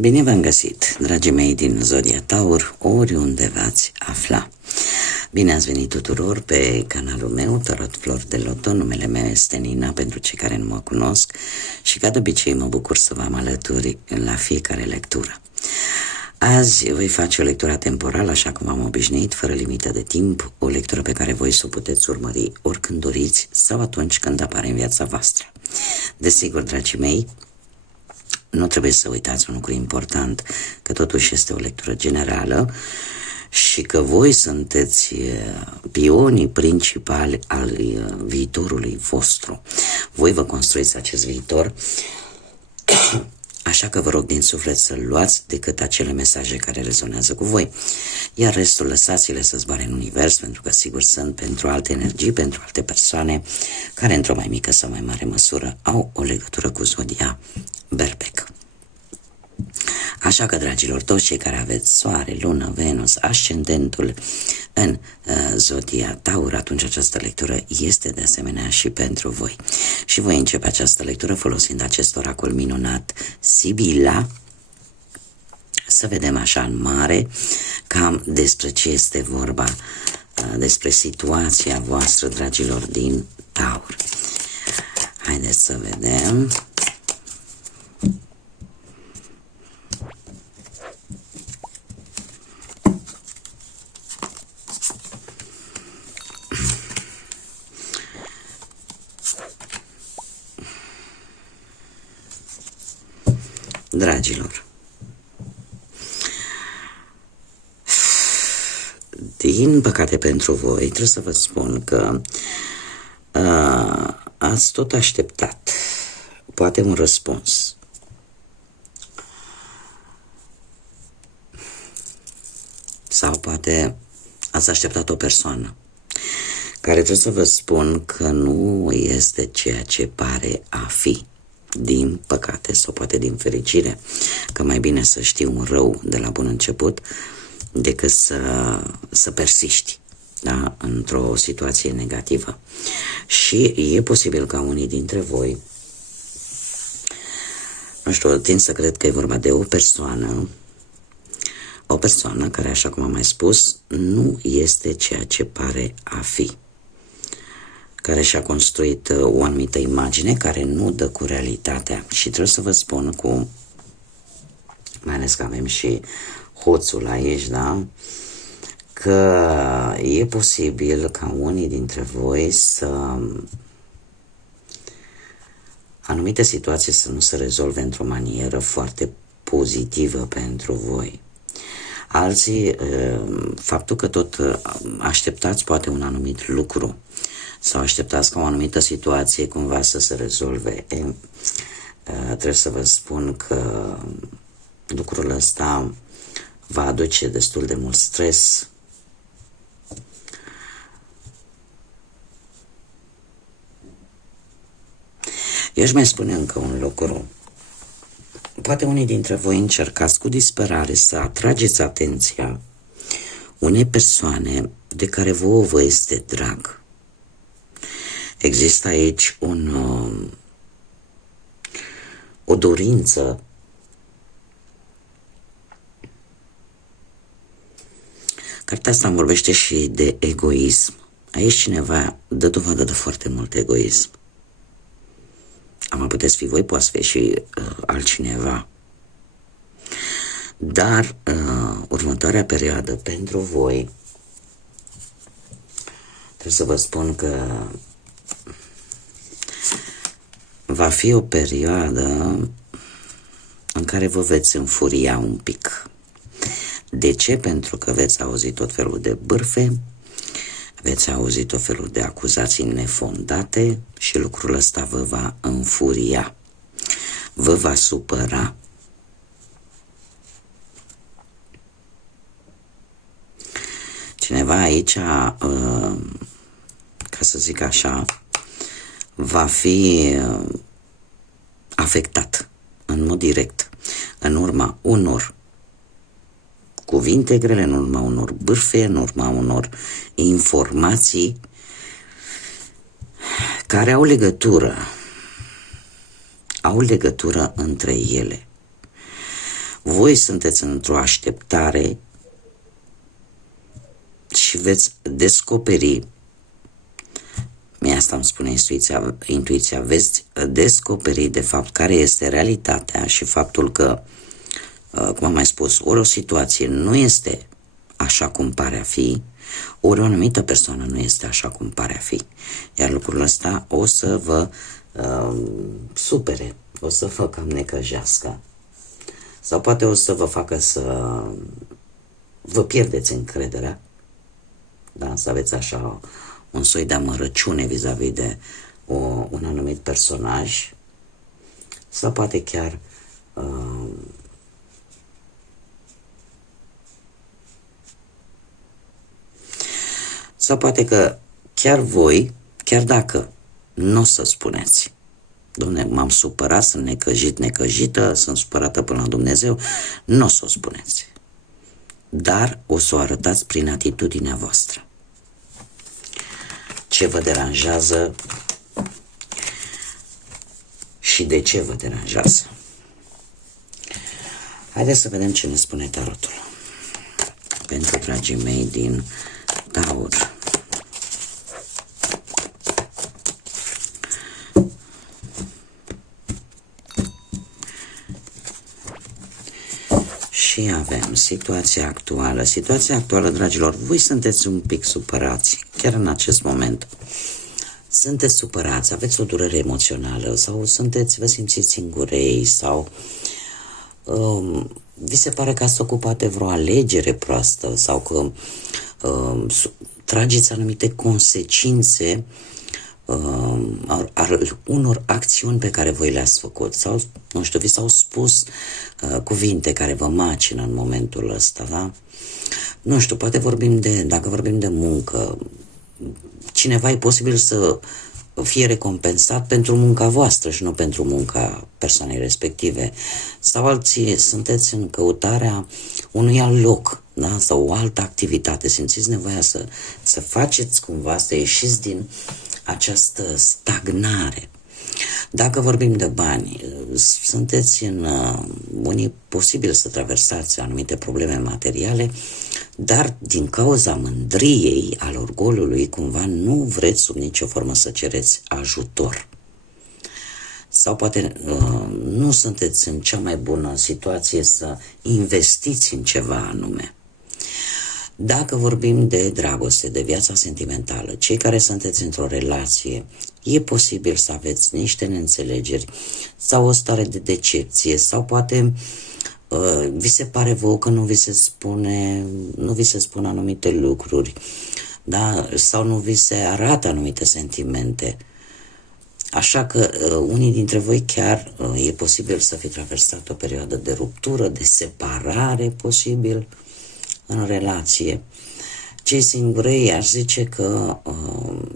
Bine v-am găsit, dragii mei din Zodia Taur, oriunde v-ați afla. Bine ați venit tuturor pe canalul meu, Tarot Flori de Loto. Numele meu este Nina, pentru cei care nu mă cunosc, și ca de obicei mă bucur să vă am alături la fiecare lectură. Azi voi face o lectură temporală, așa cum am obișnuit, fără limită de timp, o lectură pe care voi să o puteți urmări oricând doriți sau atunci când apare în viața voastră. Desigur, dragii mei, nu trebuie să uitați un lucru important, că totuși este o lectură generală și că voi sunteți pionii principali al viitorului vostru. Voi vă construiți acest viitor, așa că vă rog din suflet să luați decât acele mesaje care rezonează cu voi, iar restul lăsați-le să zboare în univers, pentru că sigur sunt pentru alte energii, pentru alte persoane care într-o mai mică sau mai mare măsură au o legătură cu zodia Berbec. Așa că, dragilor, toți cei care aveți soare, lună, Venus, ascendentul în zodia Taur, atunci această lectură este de asemenea și pentru voi. Și voi începe această lectură folosind acest oracol minunat, Sibila, să vedem așa în mare cam despre ce este vorba, despre situația voastră, dragilor din Taur. Haideți să vedem. Dragilor, din păcate pentru voi, trebuie să vă spun că ați tot așteptat poate un răspuns. Sau poate ați așteptat o persoană care, trebuie să vă spun, că nu este ceea ce pare a fi. Din păcate, sau poate din fericire, că mai bine să știi un rău de la bun început decât să persiști, da, într-o situație negativă. Și e posibil ca unii dintre voi, nu știu, tind să cred că e vorba de o persoană care, așa cum am mai spus, nu este ceea ce pare a fi, care și-a construit o anumită imagine care nu dă cu realitatea. Și trebuie să vă spun mai ales că avem și hoțul aici, da, că e posibil ca unii dintre voi anumite situații să nu se rezolve într-o manieră foarte pozitivă pentru voi. Alții, faptul că tot așteptați poate un anumit lucru sau așteptați ca o anumită situație cumva să se rezolve, trebuie să vă spun că lucrul ăsta va aduce destul de mult stres. Eu aș mai spune încă un lucru. Poate unii dintre voi încercați cu disperare să atrageți atenția unei persoane de care vouă vă este drag. Există aici o dorință cartea asta îmi vorbește și de egoism. Aici cineva dă dovadă de foarte mult egoism. Am puteți fi voi, poate fi și altcineva. Dar următoarea perioadă pentru voi, trebuie să vă spun că va fi o perioadă în care vă veți înfuria un pic. De ce? Pentru că veți auzi tot felul de bârfe, veți auzi tot felul de acuzații nefondate și lucrul ăsta vă va înfuria, vă va supăra. Cineva aici, ca să zic așa, va fi afectat în mod direct în urma unor cuvinte grele, în urma unor bârfe, în urma unor informații care au legătură între ele. voi sunteți într-o așteptare și veți descoperi, mie asta îmi spune intuiția, veți descoperi de fapt care este realitatea și faptul că, cum am mai spus, ori o situație nu este așa cum pare a fi, ori o anumită persoană nu este așa cum pare a fi. Iar lucrul ăsta o să vă supere, o să vă cam necăjească. Sau poate o să vă facă să vă pierdeți încrederea, da? Să aveți așa un soi de amărăciune vis-a-vis de un anumit personaj, sau poate chiar sau poate că chiar voi, chiar dacă nu o să spuneți, Dom'le, m-am supărat, sunt necăjită, sunt supărată până la Dumnezeu, nu o să o spuneți, dar o să o arătați prin atitudinea voastră. Ce vă deranjează și de ce vă deranjează? Haideți să vedem ce ne spune tarotul pentru dragii mei din Taur. Și avem situația actuală. Situația actuală, dragilor, voi sunteți un pic supărați, chiar în acest moment. Sunteți supărați, aveți o durere emoțională sau vă simțiți singurei sau vi se pare că ați ocupat de vreo alegere proastă sau că trageți anumite consecințe unor acțiuni pe care voi le-ați făcut sau, nu știu, vi s-au spus cuvinte care vă macină în momentul ăsta, da? Nu știu, poate dacă vorbim de muncă, cineva e posibil să fie recompensat pentru munca voastră și nu pentru munca persoanei respective. Sau alții sunteți în căutarea unui alt loc, da? Sau o altă activitate. Simțiți nevoia să faceți cumva, să ieșiți din această stagnare. Dacă vorbim de bani, sunteți unii posibil să traversați anumite probleme materiale, dar din cauza mândriei, al orgolului, cumva nu vreți sub nicio formă să cereți ajutor. Sau poate nu sunteți în cea mai bună situație să investiți în ceva anume. Dacă vorbim de dragoste, de viața sentimentală, cei care sunteți într-o relație, e posibil să aveți niște neînțelegeri sau o stare de decepție sau poate vi se pare vouă că nu vi se spun anumite lucruri, da? Sau nu vi se arată anumite sentimente. Așa că unii dintre voi chiar e posibil să fi traversat o perioadă de ruptură, de separare posibil în relație. Cei singurei aș zice că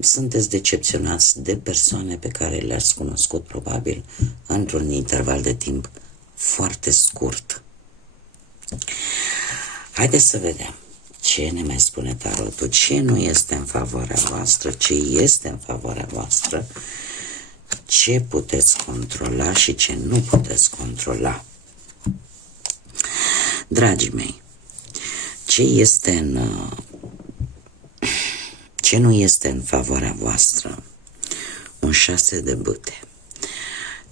sunteți decepționați de persoane pe care le-ați cunoscut probabil într-un interval de timp foarte scurt. Haideți să vedem ce ne mai spune tarotul, ce nu este în favoarea voastră, ce este în favoarea voastră, ce puteți controla și ce nu puteți controla. Dragii mei, ce nu este în favoarea voastră? Un 6 de bâte.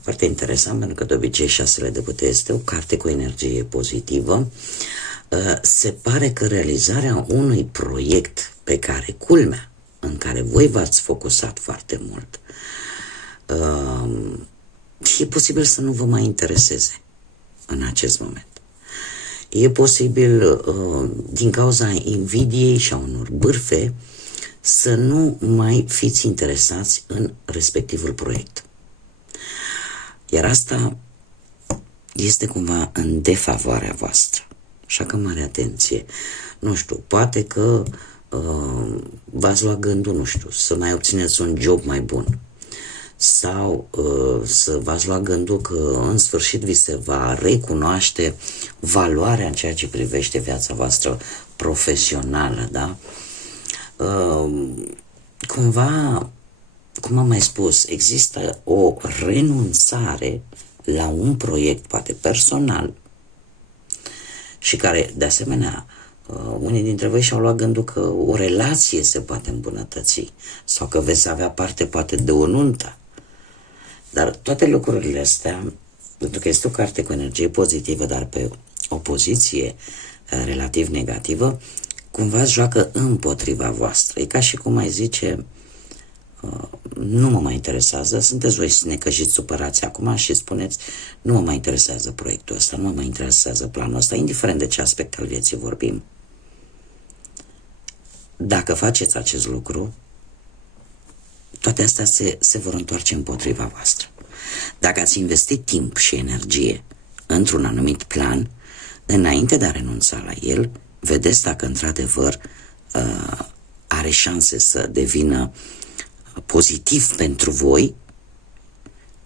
Foarte interesant, pentru că de obicei 6 de bâte este o carte cu energie pozitivă. Se pare că realizarea unui proiect pe care, culmea, în care voi v-ați focusat foarte mult, e posibil să nu vă mai intereseze în acest moment. E posibil, din cauza invidiei și a unor bârfe, să nu mai fiți interesați în respectivul proiect. Iar asta este cumva în defavoarea voastră. Așa că mare atenție. Nu știu, poate că v-ați luat gândul, nu știu, să mai obțineți un job mai bun. Sau să v-ați luat gândul că în sfârșit vi se va recunoaște valoarea în ceea ce privește viața voastră profesională, da? Cumva, cum am mai spus, există o renunțare la un proiect, poate personal, și care, de asemenea, unii dintre voi și-au luat gândul că o relație se poate îmbunătăți sau că veți avea parte poate de o nuntă. Dar toate lucrurile astea, pentru că este o carte cu energie pozitivă, dar pe o poziție relativ negativă, cumva joacă împotriva voastră. E ca și cum ai zice, nu mă mai interesează, sunteți voi necăjiți, supărați acum și spuneți, nu mă mai interesează proiectul ăsta, nu mă mai interesează planul ăsta, indiferent de ce aspect al vieții vorbim. Dacă faceți acest lucru, toate astea se vor întoarce împotriva voastră. Dacă ați investit timp și energie într-un anumit plan, înainte de a renunța la el, vedeți dacă într-adevăr are șanse să devină pozitiv pentru voi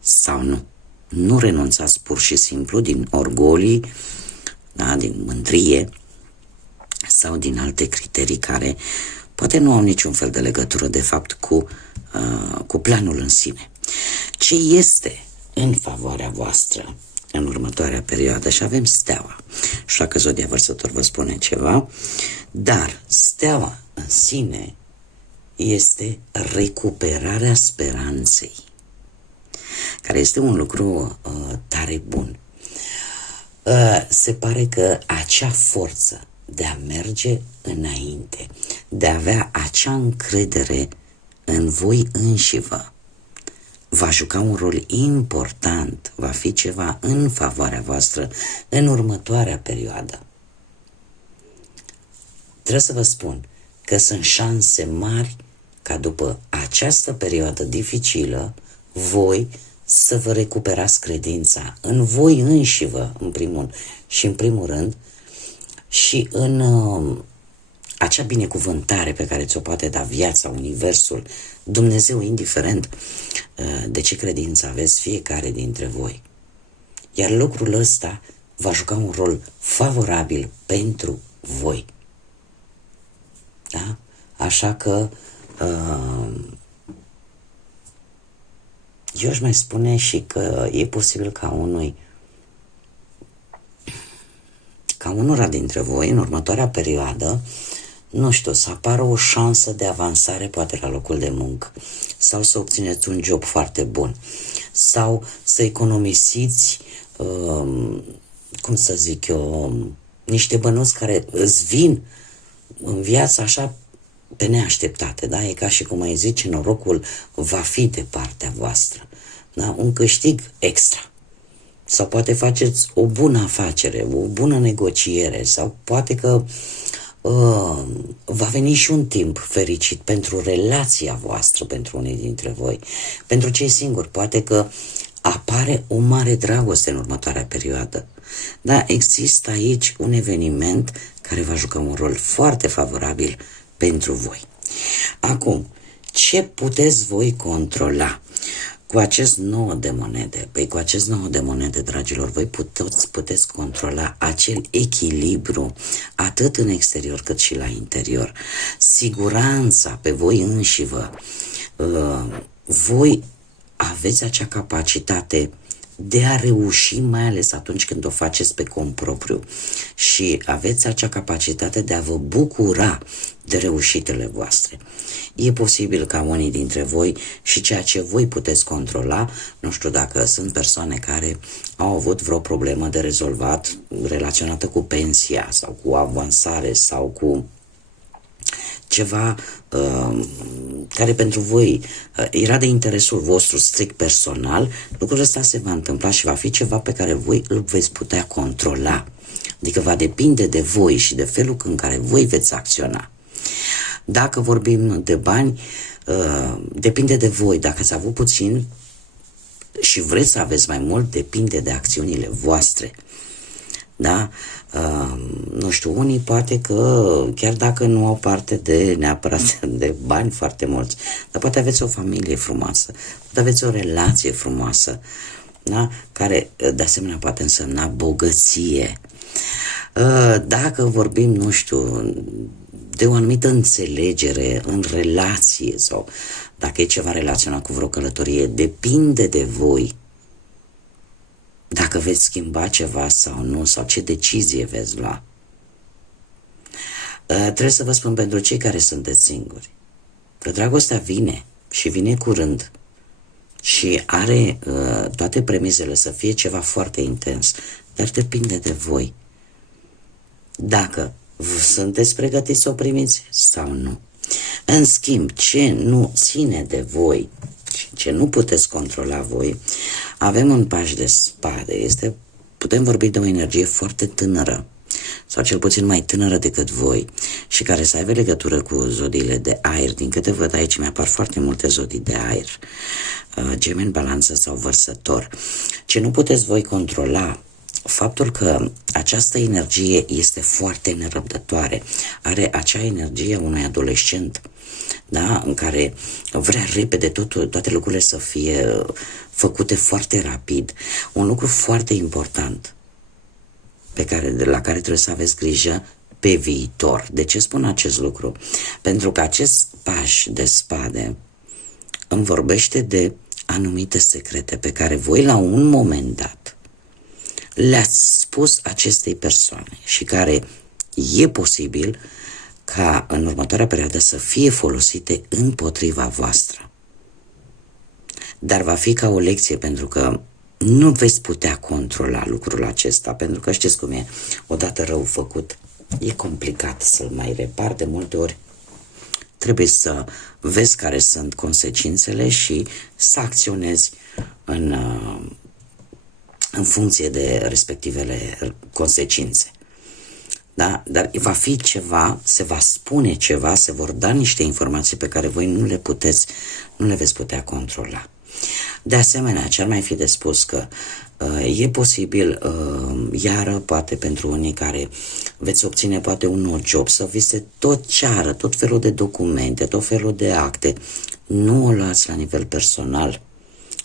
sau nu. Nu renunțați pur și simplu din orgolii, da, din mândrie sau din alte criterii care poate nu au niciun fel de legătură de fapt cu planul în sine. Ce este în favoarea voastră în următoarea perioadă? Și avem steaua. Știu că Zodia Vărsător vă spune ceva, dar steaua în sine este recuperarea speranței, care este un lucru tare bun. Se pare că acea forță de a merge înainte, de a avea acea încredere în voi înșivă, va juca un rol important, va fi ceva în favoarea voastră în următoarea perioadă. Trebuie să vă spun că sunt șanse mari ca după această perioadă dificilă voi să vă recuperați credința în voi înșivă, în primul rând, și în acea binecuvântare pe care ți-o poate da viața, universul, Dumnezeu, indiferent de ce credință aveți fiecare dintre voi. Iar lucrul ăsta va juca un rol favorabil pentru voi. Da? Așa că eu aș mai spune și că e posibil ca unora dintre voi în următoarea perioadă, nu știu, să apară o șansă de avansare poate la locul de muncă sau să obțineți un job foarte bun sau să economisiți, cum să zic eu, niște bănuți care îți vin în viață așa pe neașteptate, da? E ca și cum ai zice, norocul va fi de partea voastră, da? Un câștig extra. Sau poate faceți o bună afacere, o bună negociere, sau poate că va veni și un timp fericit pentru relația voastră, pentru unii dintre voi. Pentru cei singuri, poate că apare o mare dragoste în următoarea perioadă. Da, există aici un eveniment care va juca un rol foarte favorabil pentru voi. Acum, ce puteți voi controla cu acest 9 de monede? Păi cu acest 9 de monede, dragilor, voi puteți controla acel echilibru atât în exterior cât și la interior. Siguranța pe voi înșivă. Voi aveți acea capacitate de a reuși, mai ales atunci când o faceți pe cont propriu, și aveți acea capacitate de a vă bucura de reușitele voastre. E posibil ca unii dintre voi și ceea ce voi puteți controla, nu știu dacă sunt persoane care au avut vreo problemă de rezolvat relaționată cu pensia sau cu avansare sau cu ceva care pentru voi era de interesul vostru strict personal, lucrul ăsta se va întâmpla și va fi ceva pe care voi îl veți putea controla. Adică va depinde de voi și de felul în care voi veți acționa. Dacă vorbim de bani, depinde de voi. Dacă ați avut puțin și vreți să aveți mai mult, depinde de acțiunile voastre. Da? Nu știu, unii poate că chiar dacă nu au parte de neapărat de bani foarte mulți, dar poate aveți o familie frumoasă, poate aveți o relație frumoasă, da? Care de asemenea poate însemna bogăție. Dacă vorbim, nu știu, de o anumită înțelegere în relație sau dacă e ceva relaționat cu vreo călătorie, depinde de voi. dacă veți schimba ceva sau nu, sau ce decizie veți lua. Trebuie să vă spun pentru cei care sunteți singuri, că dragostea vine și vine curând și are toate premisele să fie ceva foarte intens, dar depinde de voi. Dacă sunteți pregătiți să o primiți sau nu. În schimb, ce nu ține de voi, ce nu puteți controla voi, avem un paș de spade. Putem vorbi de o energie foarte tânără, sau cel puțin mai tânără decât voi, și care să aibă legătură cu zodiile de aer. Din câte văd aici, mi-apar foarte multe zodii de aer, Gemeni, Balanță sau Vărsător. Ce nu puteți voi controla, faptul că această energie este foarte nerăbdătoare, are acea energie a unui adolescent, da? În care vrea repede toate lucrurile să fie făcute foarte rapid. Un lucru foarte important la care trebuie să aveți grijă pe viitor. De ce spun acest lucru? Pentru că acest paș de spade îmi vorbește de anumite secrete pe care voi la un moment dat le-ați spus acestei persoane și care e posibil ca în următoarea perioadă să fie folosite împotriva voastră. Dar va fi ca o lecție, pentru că nu veți putea controla lucrul acesta, pentru că știți cum e, odată rău făcut, e complicat să-l mai repari. De multe ori trebuie să vezi care sunt consecințele și să acționezi în funcție de respectivele consecințe. Da? Dar va fi ceva, se va spune ceva, se vor da niște informații pe care voi nu le veți putea controla. De asemenea, ce ar mai fi de spus, că e posibil, iară, poate pentru unii care veți obține poate un nou job, să vi se tot ceară, tot felul de documente, tot felul de acte. Nu o luați la nivel personal,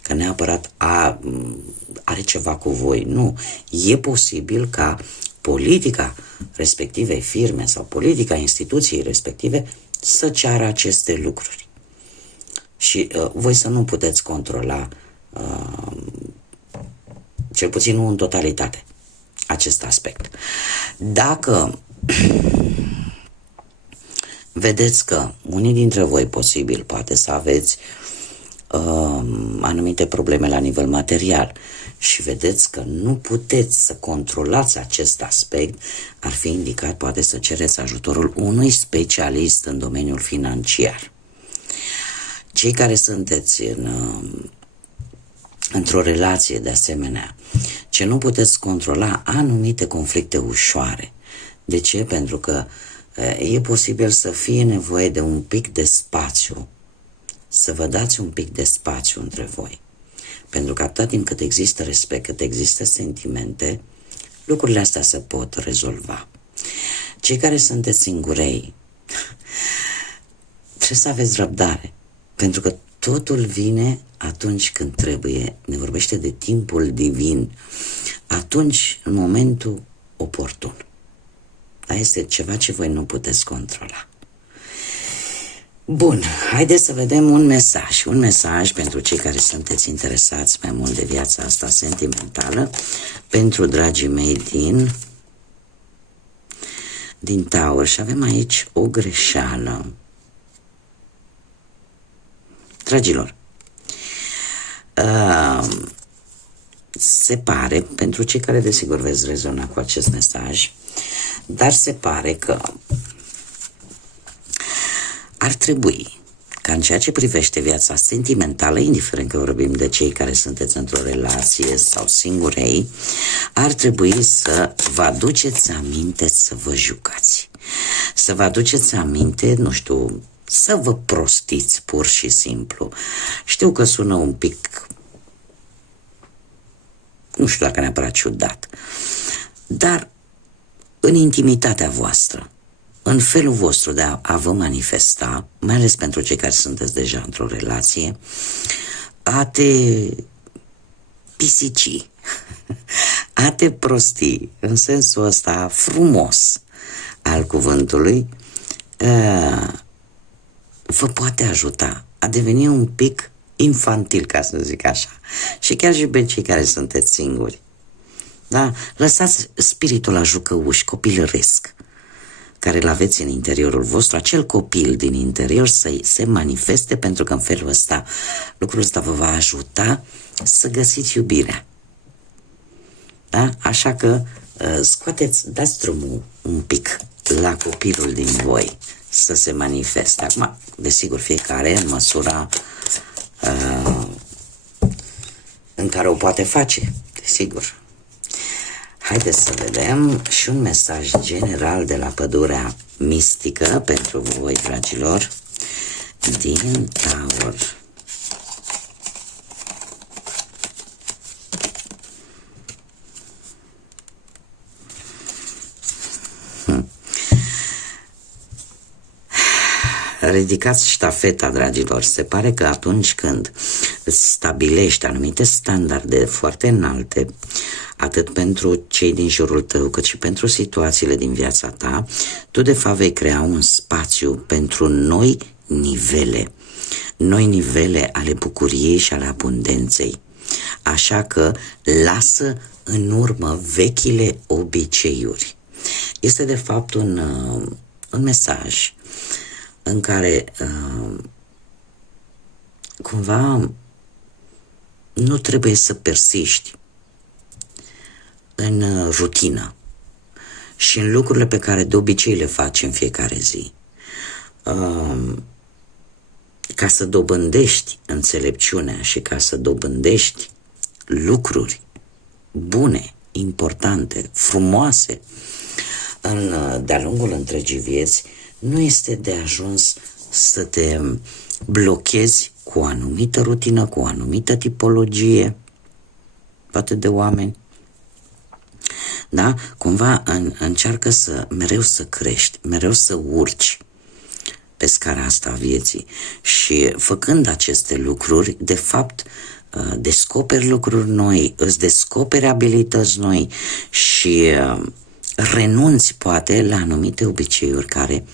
că neapărat are ceva cu voi. Nu. E posibil ca politica respectivei firme sau politica instituției respective să ceară aceste lucruri. Și voi să nu puteți controla, cel puțin nu în totalitate, acest aspect. Dacă vedeți că unii dintre voi posibil poate să aveți anumite probleme la nivel material și vedeți că nu puteți să controlați acest aspect, ar fi indicat poate să cereți ajutorul unui specialist în domeniul financiar. Cei care sunteți într-o relație de asemenea, ce nu puteți controla anumite conflicte ușoare. De ce? Pentru că e posibil să fie nevoie de un pic de spațiu, să vă dați un pic de spațiu între voi. Pentru că atât timp cât există respect, cât există sentimente, lucrurile astea se pot rezolva. Cei care sunteți singurei, trebuie să aveți răbdare, pentru că totul vine atunci când trebuie. Ne vorbește de timpul divin, atunci, în momentul oportun. Dar este ceva ce voi nu puteți controla. Bun, haideți să vedem un mesaj pentru cei care sunteți interesați mai mult de viața asta sentimentală, pentru dragii mei din Taur. Și avem aici o greșeală. Dragilor, se pare, pentru cei care desigur veți rezona cu acest mesaj, dar se pare că ar trebui ca în ceea ce privește viața sentimentală, indiferent că vorbim de cei care sunteți într-o relație sau singurei, ar trebui să vă aduceți aminte să vă jucați. Să vă aduceți aminte, nu știu, să vă prostiți pur și simplu. Știu că sună un pic, nu știu dacă neapărat ciudat, dar în intimitatea voastră, în felul vostru de a vă manifesta, mai ales pentru cei care sunteți deja într-o relație, a te pisici, a te prosti, în sensul ăsta frumos al cuvântului, vă poate ajuta a deveni un pic infantil, ca să zic așa. Și chiar și pe cei care sunteți singuri, Da? Lăsați spiritul la jucăuș, copilăresc, care îl aveți în interiorul vostru, acel copil din interior să se manifeste, pentru că în felul ăsta, lucrul ăsta vă va ajuta să găsiți iubirea. Da? Așa că scoateți, dați drumul un pic la copilul din voi să se manifeste. Acum, desigur, fiecare în măsura în care o poate face, desigur. Haideți să vedem și un mesaj general de la pădurea mistică pentru voi, dragilor, din Taur. Ridicați ștafeta, dragilor. Se pare că atunci când îți stabilești anumite standarde foarte înalte, atât pentru cei din jurul tău, cât și pentru situațiile din viața ta, tu de fapt vei crea un spațiu pentru noi nivele ale bucuriei și ale abundenței. Așa că lasă în urmă vechile obiceiuri. Este de fapt un mesaj în care cumva nu trebuie să persiști în rutină și în lucrurile pe care de obicei le faci în fiecare zi, ca să dobândești înțelepciunea și ca să dobândești lucruri bune, importante, frumoase de-a lungul întregii vieți. Nu este de ajuns să te blochezi cu o anumită rutină, cu o anumită tipologie, poate de oameni. Da? Cumva încearcă mereu să crești, mereu să urci pe scara asta a vieții și făcând aceste lucruri, de fapt, descoperi lucruri noi, îți descoperi abilități noi și renunți poate la anumite obiceiuri care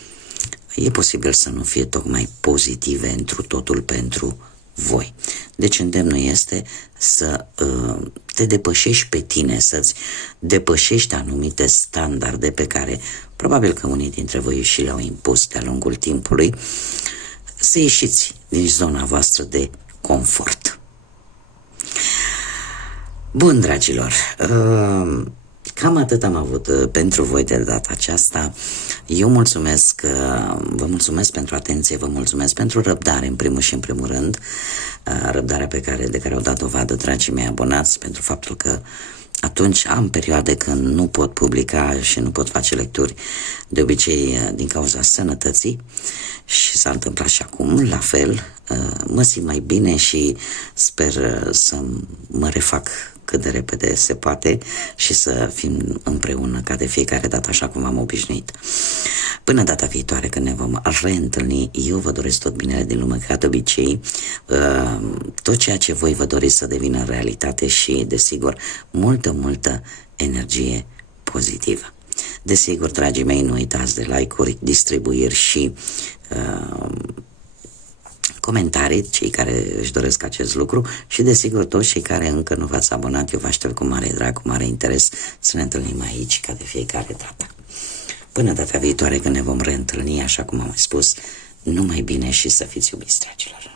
e posibil să nu fie tocmai pozitive întru totul pentru voi. Deci îndemnul este să te depășești pe tine, să-ți depășești anumite standarde pe care probabil că unii dintre voi și le-au impus de-a lungul timpului, să ieșiți din zona voastră de confort. Bun, dragilor, cam atât am avut pentru voi de data aceasta. Eu vă mulțumesc pentru atenție, vă mulțumesc pentru răbdare, în primul și în primul rând, răbdarea de care au dat dovadă dragii mei abonați, pentru faptul că atunci am perioade când nu pot publica și nu pot face lecturi, de obicei din cauza sănătății, și s-a întâmplat și acum, la fel. Mă simt mai bine și sper să mă refac cât de repede se poate și să fim împreună ca de fiecare dată, așa cum am obișnuit. Până data viitoare, când ne vom reîntâlni, eu vă doresc tot binele din lume, ca de obicei, tot ceea ce voi vă doriți să devină realitate și, desigur, multă energie pozitivă. Desigur, dragii mei, nu uitați de like-uri, distribuiri și comentarii, cei care își doresc acest lucru, și desigur toți cei care încă nu v-ați abonat, eu vă aștept cu mare drag, cu mare interes să ne întâlnim aici ca de fiecare dată. Până data viitoare, când ne vom reîntâlni, așa cum am spus, numai bine și să fiți iubiți, dragilor!